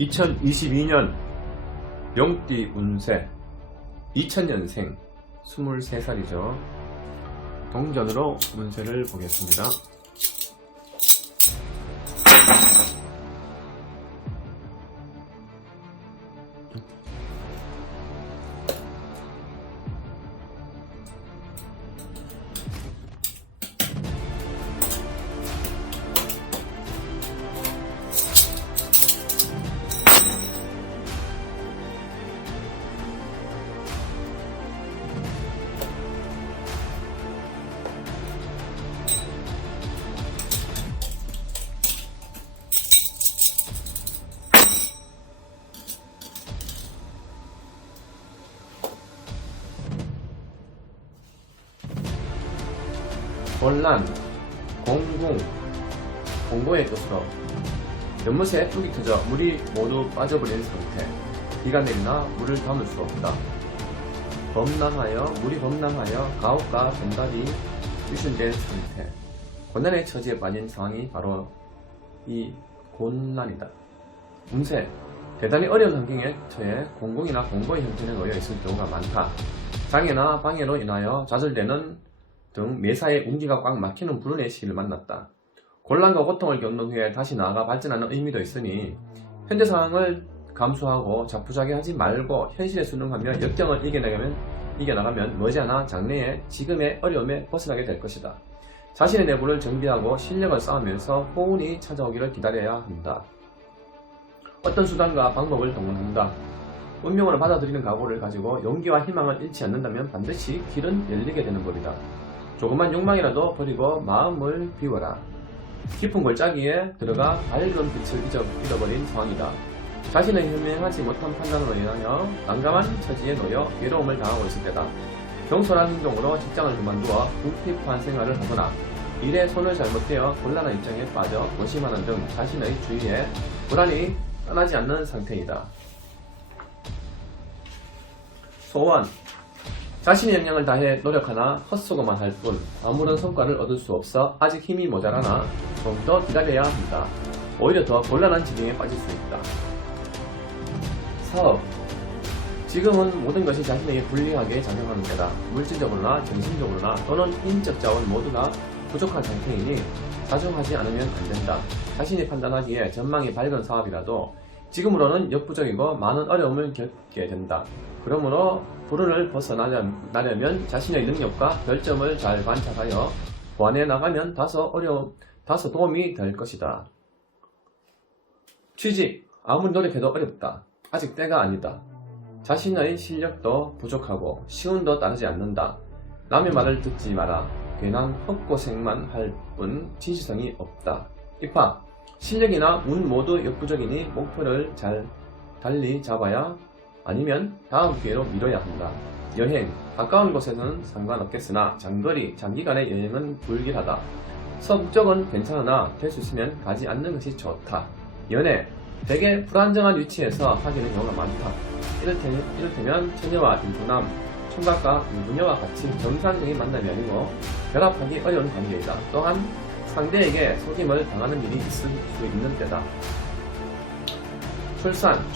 2022년 용띠 운세 2000년생 23살이죠. 동전으로 운세를 보겠습니다. 혼란, 공고의 끝으로 연못에 뚝이 터져 물이 모두 빠져버린 상태. 비가 내리나 물을 담을 수 없다. 물이 범람하여 가옥과 건달이 유실된 상태. 곤란의 처지에 빠진 상황이 바로 이 곤란이다. 운세, 대단히 어려운 환경에 처해 공공이나 공고의 형편에 놓여 있을 경우가 많다. 장애나 방해로 인하여 좌절되는 등 매사에 운기가 꽉 막히는 불운의 시기를 만났다. 곤란과 고통을 겪는 후에 다시 나아가 발전하는 의미도 있으니 현재 상황을 감수하고 자포자기하지 말고 현실에 순응하며 역경을 이겨나가면 머지않아 장래의 지금의 어려움에 벗어나게 될 것이다. 자신의 내부를 정비하고 실력을 쌓으면서 호운이 찾아오기를 기다려야 한다. 어떤 수단과 방법을 동원한다. 운명을 받아들이는 각오를 가지고 용기와 희망을 잃지 않는다면 반드시 길은 열리게 되는 법이다. 조그만 욕망이라도 버리고 마음을 비워라. 깊은 골짜기에 들어가 밝은 빛을 잃어버린 상황이다. 자신의 현명하지 못한 판단으로 인하여 난감한 처지에 놓여 괴로움을 당하고 있을 때다. 경솔한 행동으로 직장을 그만두어 궁핍한 생활을 하거나 일에 손을 잘못대어 곤란한 입장에 빠져 고심하는 등 자신의 주위에 불안이 떠나지 않는 상태이다. 소원, 자신의 역량을 다해 노력하나 헛수고만 할 뿐 아무런 성과를 얻을 수 없어 아직 힘이 모자라나 좀 더 기다려야 한다. 오히려 더 곤란한 지경에 빠질 수 있다. 사업, 지금은 모든 것이 자신에게 불리하게 작용하는 때다. 물질적으로나 정신적으로나 또는 인적 자원 모두가 부족한 상태이니 자중하지 않으면 안 된다. 자신이 판단하기에 전망이 밝은 사업이라도 지금으로는 역부족이고 많은 어려움을 겪게 된다. 그러므로 불운을 벗어나려면 자신의 능력과 결점을 잘 관찰하여 보완해 나가면 다소 도움이 될 것이다. 취직, 아무리 노력해도 어렵다. 아직 때가 아니다. 자신의 실력도 부족하고 시운도 따르지 않는다. 남의 말을 듣지 마라. 괜한 헛고생만 할 뿐 진실성이 없다. 입학, 실력이나 운 모두 역부족이니 목표를 잘 달리 잡아야 아니면 다음 기회로 미뤄야 한다. 여행, 가까운 곳에는 상관없겠으나 장기간의 여행은 불길하다. 성적은 괜찮으나 될 수 있으면 가지 않는 것이 좋다. 연애, 되게 불안정한 위치에서 사귀는 경우가 많다. 이를테면 처녀와 유부남, 총각과 유부녀와 같이 정상적인 만남이 아니고 결합하기 어려운 관계이다. 또한 상대에게 속임을 당하는 일이 있을 수 있는 때다.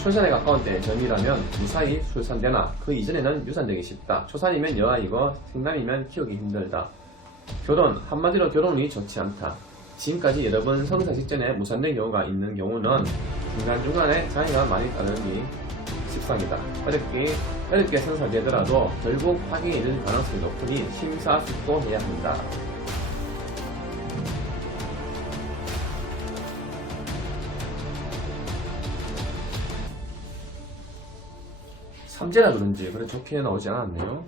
출산에 가까운 때의 점이라면 무사히 출산되나 그 이전에는 유산되기 쉽다. 초산이면 여아이고 생남이면 키우기 힘들다. 결혼, 한마디로 결혼이 좋지 않다. 지금까지 여러 번 성사 직전에 무산된 경우가 있는 경우는 중간중간에 장애가 많이 따르니 식상이다. 어렵게 성사되더라도 결국 파기에 이를 가능성이 높으니 심사숙고해야 한다. 삼재라 그런지 그래 좋게 나오지 않았네요.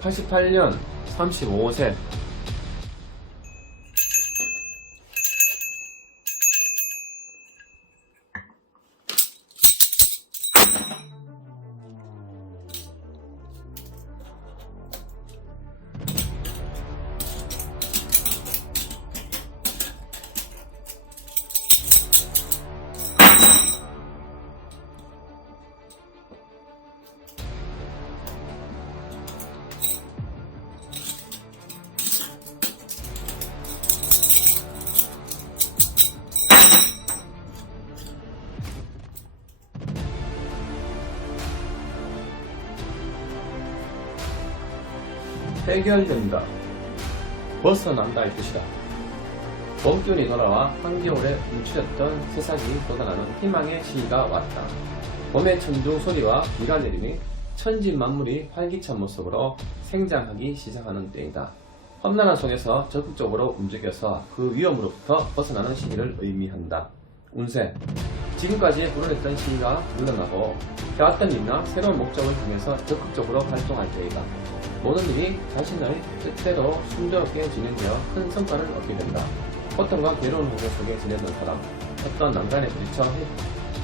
88년 35세 해결된다, 벗어난다의 뜻이다. 봄기운이 돌아와 한겨울에 움츠렸던 새싹이 돋아나는 희망의 시기가 왔다. 봄의 천둥 소리와 비가 내리니 천지 만물이 활기찬 모습으로 생장하기 시작하는 때이다. 험난한 속에서 적극적으로 움직여서 그 위험으로부터 벗어나는 시기를 의미한다. 운세. 지금까지 불안했던 시기가 물러나고 해왔던 일이나 새로운 목적을 향해서 적극적으로 활동할 때이다. 모든 일이 자신의 뜻대로 순조롭게 진행되어 큰 성과를 얻게 된다. 고통과 괴로운 환경 속에 지내던 사람, 어떤 난관에 부딪혀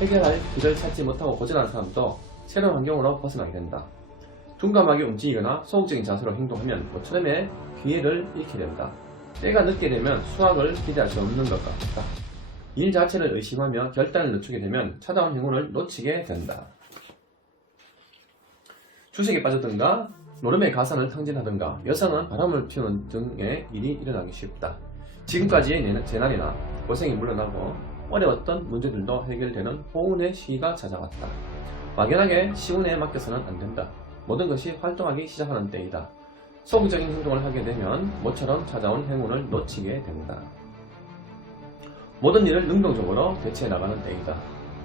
해결할 길을 찾지 못하고 고전한 사람도 새로운 환경으로 벗어나게 된다. 둔감하게 움직이거나 소극적인 자세로 행동하면 모처럼의 기회를 잃게 된다. 때가 늦게 되면 수확을 기대할 수 없는 것 같다. 일 자체를 의심하며 결단을 늦추게 되면 찾아온 행운을 놓치게 된다. 주식에 빠졌든가 노름의 가산을 탕진하든가 여성은 바람을 피우는 등의 일이 일어나기 쉽다. 지금까지의 재난이나 고생이 물러나고 어려웠던 문제들도 해결되는 호운의 시기가 찾아왔다. 막연하게 시운에 맡겨서는 안된다. 모든 것이 활동하기 시작하는 때이다. 소극적인 행동을 하게 되면 모처럼 찾아온 행운을 놓치게 된다. 모든 일을 능동적으로 대처해 나가는 때이다.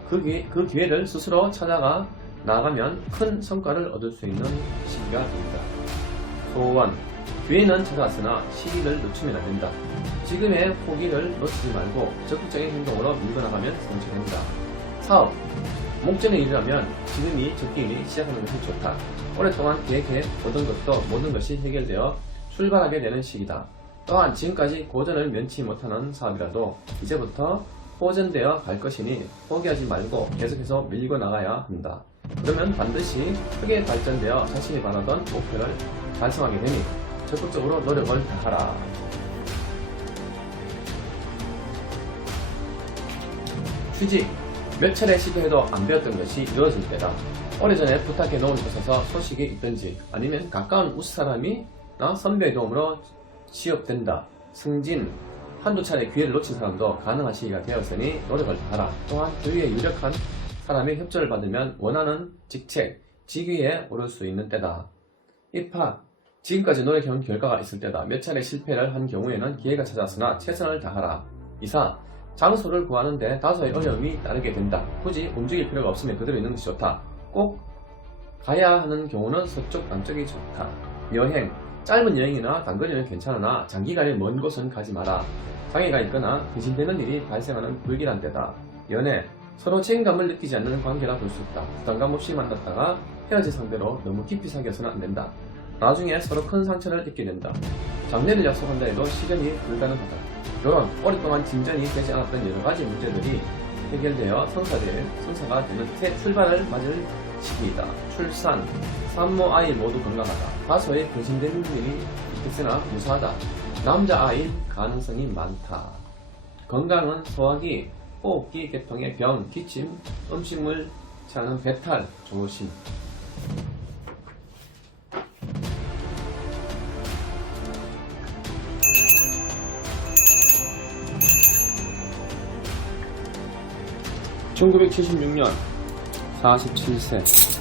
그 기회를 스스로 찾아가 나가면 큰 성과를 얻을 수 있는 시기가 된다. 소원. 기회는 찾아왔으나 시기를 놓치면 안된다. 지금의 포기를 놓치지 말고 적극적인 행동으로 밀고 나가면 성취된다. 사업. 목전의 일이라면 지금이 적기일이 시작하는 것이 좋다. 오랫동안 계획해 오던 것도 모든 것이 해결되어 출발하게 되는 시기다. 또한 지금까지 고전을 면치 못하는 사업이라도 이제부터 호전되어 갈 것이니 포기하지 말고 계속해서 밀고 나가야 한다. 그러면 반드시 크게 발전되어 자신이 바라던 목표를 달성하게 되니 적극적으로 노력을 다하라. 취직. 몇 차례 시도해도 안 되었던 것이 이루어질 때다. 오래전에 부탁해 놓은 곳에서 소식이 있든지 아니면 가까운 웃사람이나 선배의 도움으로 취업된다. 승진. 한두 차례 기회를 놓친 사람도 가능한 시기가 되었으니 노력을 다하라. 또한 주위에 유력한 사람의 협조를 받으면 원하는 직책, 직위에 오를 수 있는 때다. 입학. 지금까지 노력해온 결과가 있을 때다. 몇 차례 실패를 한 경우에는 기회가 찾아왔으나 최선을 다하라. 이사. 장소를 구하는데 다소의 어려움이 따르게 된다. 굳이 움직일 필요가 없으면 그대로 있는 것이 좋다. 꼭 가야 하는 경우는 서쪽, 남쪽이 좋다. 여행. 짧은 여행이나 단거리는 괜찮으나 장기간의 먼 곳은 가지 마라. 장애가 있거나 배신되는 일이 발생하는 불길한 때다. 연애. 서로 책임감을 느끼지 않는 관계라 볼 수 있다. 부담감 없이 만났다가 헤어질 상대로 너무 깊이 사귀어서는 안 된다. 나중에 서로 큰 상처를 입게 된다. 장래를 약속한다 해도 실현이 불가능하다. 결혼. 오랫동안 진전이 되지 않았던 여러가지 문제들이 해결되어 성사가 되는 새 출발을 맞을 시기이다. 출산. 산모 아이 모두 건강하다. 다소의 배신되는 일이 있으나 무사하다. 남자 아이일 가능성이 많다. 건강은 소화기, 호흡기 계통의 병, 기침, 음식물 취하는 배탈 조심. (1976년) 47세.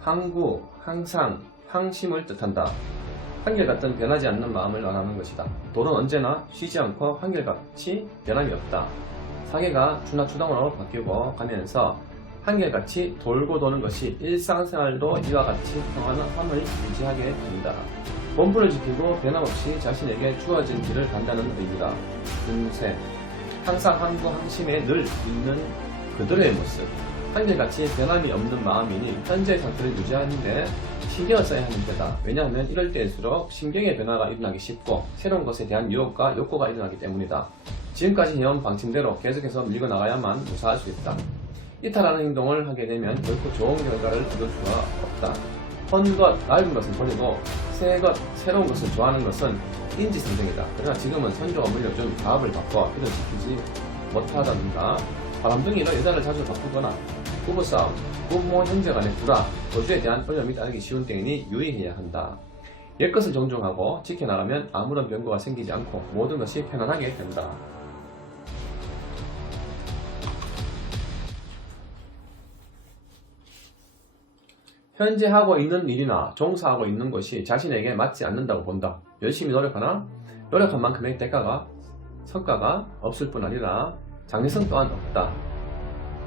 항구, 항상, 항심을 뜻한다. 한결같은 변하지 않는 마음을 말하는 것이다. 돌은 언제나 쉬지 않고 한결같이 변함이 없다. 사계가 추나추동으로 바뀌고 가면서 한결같이 돌고 도는 것이 일상생활도 이와 같이 평안함을 유지하게 된다. 본분을 지키고 변함없이 자신에게 주어진 길을 간다는 의미다. 운세. 항상 항구, 항심에 늘 있는 그들의 모습. 한결같이 변함이 없는 마음이니 현재 상태를 유지하는데 신경을 써야 하는 때다. 왜냐하면 이럴 때일수록 신경의 변화가 일어나기 쉽고 새로운 것에 대한 유혹과 욕구가 일어나기 때문이다. 지금까지 해온 방침대로 계속해서 밀고 나가야만 무사할 수 있다. 이탈하는 행동을 하게 되면 결코 좋은 결과를 얻을 수가 없다. 헌 것, 낡은 것은 버리고 새 것, 새로운 것을 좋아하는 것은 인지상정이다. 그러나 지금은 선조가 물려준 가업을 바꿔 이를 지키지 못하다든가 바람둥이로 여자를 자주 바꾸거나 부부싸움, 부모 형제 간의 불화, 거주에 대한 어려움이 따르기 쉬운 때이니 유의해야 한다. 옛것을 존중하고 지켜나가면 아무런 변고가 생기지 않고 모든 것이 편안하게 된다. 현재 하고 있는 일이나 종사하고 있는 것이 자신에게 맞지 않는다고 본다. 열심히 노력하나 노력한 만큼의 성과가 없을 뿐 아니라 장래성 또한 없다.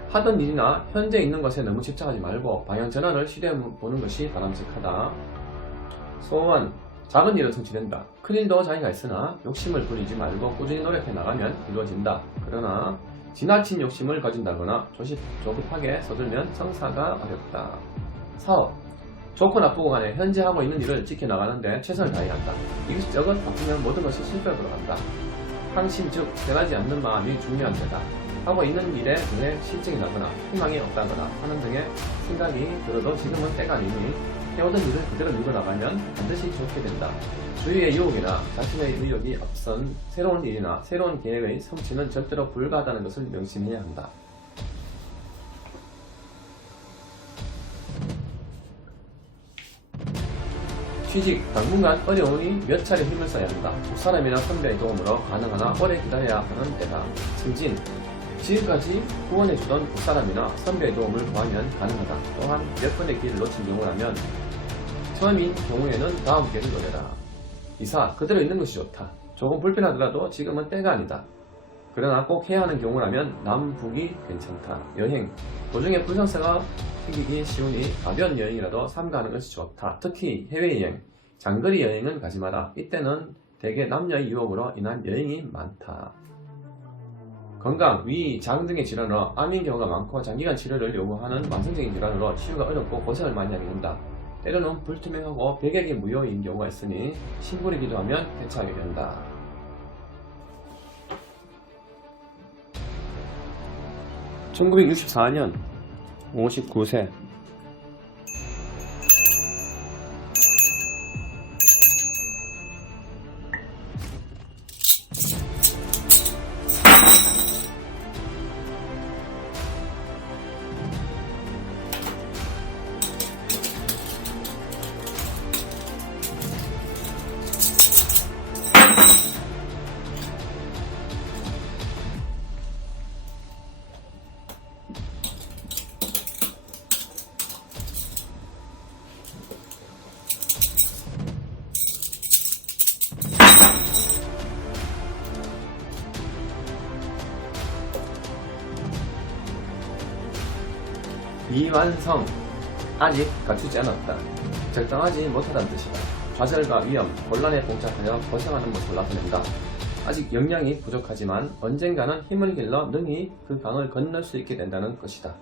하던 일이나 현재 있는 것에 너무 집착하지 말고 방향 전환을 시도해보는 것이 바람직하다. 소원, 작은 일은 성취된다. 큰 일도 자기가 있으나 욕심을 부리지 말고 꾸준히 노력해 나가면 이루어진다. 그러나 지나친 욕심을 가진다거나 조급하게 서둘면 성사가 어렵다. 사업, 좋고 나쁘고 간에 현재 하고 있는 일을 지켜나가는데 최선을 다해야 한다. 이것저것 바꾸면 모든 것이 실패로 돌아간다. 항심 즉 변하지 않는 마음이 중요한 데다. 하고 있는 일에 눈에 실증이 나거나 희망이 없다거나 하는 등의 생각이 들어도 지금은 때가 아니니 해오던 일을 그대로 밀어나가면 반드시 좋게 된다. 주위의 유혹이나 자신의 의욕이 앞선 새로운 일이나 새로운 계획의 성취는 절대로 불가하다는 것을 명심해야 한다. 취직, 당분간 어려우니 몇 차례 힘을 써야 한다. 사람이나 선배의 도움으로 가능하나 오래 기다려야 하는 때다. 승진, 지금까지 후원해주던 사람이나 선배의 도움을 구하면 가능하다. 또한 몇 번의 기회를 놓친 경우라면 처음인 경우에는 다음 기회를 노려라. 이사, 그대로 있는 것이 좋다. 조금 불편하더라도 지금은 때가 아니다. 그러나 꼭 해야 하는 경우라면 남북이 괜찮다. 여행, 도중에 불상사가 생기기 쉬우니 가벼운 여행이라도 삼가하는 것이 좋다. 특히 해외여행, 장거리 여행은 가지 마라. 이때는 대개 남녀의 유혹으로 인한 여행이 많다. 건강, 위, 장 등의 질환으로 암인 경우가 많고 장기간 치료를 요구하는 만성적인 질환으로 치유가 어렵고 고생을 많이 하게 된다. 때로는 불투명하고 백약이 무효인 경우가 있으니 신고를 기도하면 대처하게 된다. (1964년) 59세 미완성, 아직 갖추지 않았다. 적당하지 못하다는 뜻이다. 좌절과 위험, 곤란에 봉착하여 고생하는 모습을 나타낸다. 아직 역량이 부족하지만 언젠가는 힘을 길러 능히 그 강을 건널 수 있게 된다는 것이다.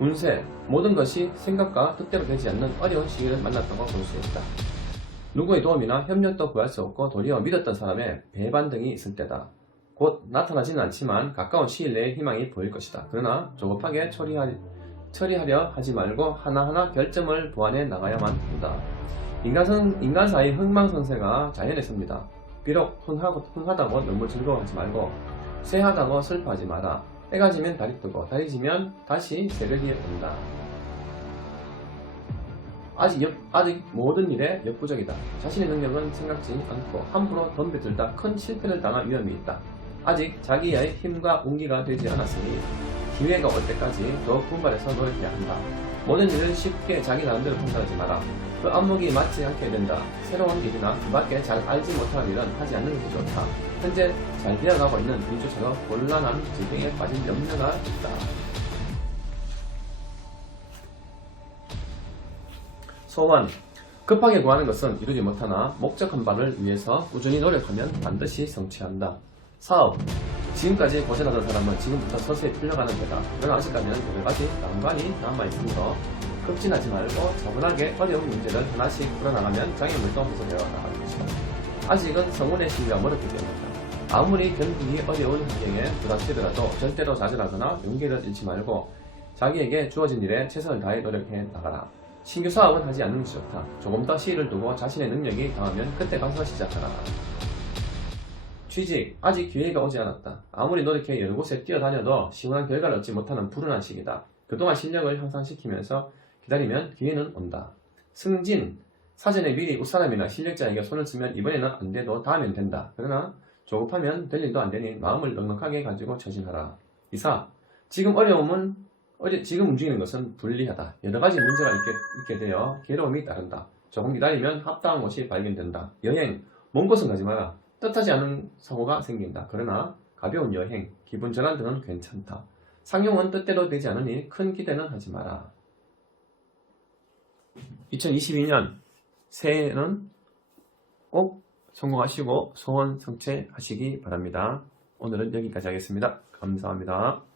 운세, 모든 것이 생각과 뜻대로 되지 않는 어려운 시기를 만났다고 볼 수 있다. 누구의 도움이나 협력도 구할 수 없고 도리어 믿었던 사람의 배반 등이 있을 때다. 곧 나타나지는 않지만 가까운 시일 내에 희망이 보일 것이다. 그러나 조급하게 처리하려 하지 말고 하나하나 결점을 보완해 나가야만 한다. 인간사의 흥망성쇠가 자연에 섭니다. 비록 흥하다고 너무 즐거워하지 말고 쇠하다고 슬퍼하지 마라. 해가 지면 달이 뜨고 달이 지면 다시 새벽이 온다. 아직 모든 일에 역부족이다. 자신의 능력은 생각지 않고 함부로 덤벼들다 큰 실패를 당할 위험이 있다. 아직 자기의 힘과 운기가 되지 않았으니 기회가 올 때까지 더욱 분발해서 노력해야 한다. 모든 일을 쉽게 자기 나름대로 판단하지 마라. 그 안목이 맞지 않게 된다. 새로운 일이나 그 밖에 잘 알지 못하는 일은 하지 않는 것이 좋다. 현재 잘 되어가고 있는 일조차도 곤란한 질병에 빠질 염려가 있다. 소원, 급하게 구하는 것은 이루지 못하나 목적한 바를 위해서 꾸준히 노력하면 반드시 성취한다. 사업, 지금까지 고생하던 사람은 지금부터 서서히 풀려가는 데다. 그러나 아직까지는 여러가지 난관이 남아있으므로 급진하지 말고 차분하게 어려운 문제를 하나씩 풀어나가면 장애물도 해소되어 나갈 것이다. 아직은 성운의 시기가 멀었기 때문이다. 아무리 견디기 어려운 환경에 부닥치더라도 절대로 좌절하거나 용기를 잃지 말고 자기에게 주어진 일에 최선을 다해 노력해 나가라. 신규 사업은 하지 않는 것이 좋다. 조금 더 시일을 두고 자신의 능력이 강하면 그때 가서 시작하라. 취직, 아직 기회가 오지 않았다. 아무리 노력해 여러 곳에 뛰어다녀도 시원한 결과를 얻지 못하는 불운한 시기다. 그동안 실력을 향상시키면서 기다리면 기회는 온다. 승진, 사전에 미리 윗사람이나 실력자에게 손을 쓰면 이번에는 안 돼도 다음엔 된다. 그러나 조급하면 될 일도 안 되니 마음을 넉넉하게 가지고 처신하라. 이사, 지금 지금 움직이는 것은 불리하다. 여러 가지 문제가 있게 되어 괴로움이 따른다. 조금 기다리면 합당한 곳이 발견된다. 여행, 먼 곳은 가지 마라. 뜻하지 않은 사고가 생긴다. 그러나 가벼운 여행, 기분 전환 등은 괜찮다. 상용은 뜻대로 되지 않으니 큰 기대는 하지 마라. 2022년 새해에는 꼭 성공하시고 소원 성취하시기 바랍니다. 오늘은 여기까지 하겠습니다. 감사합니다.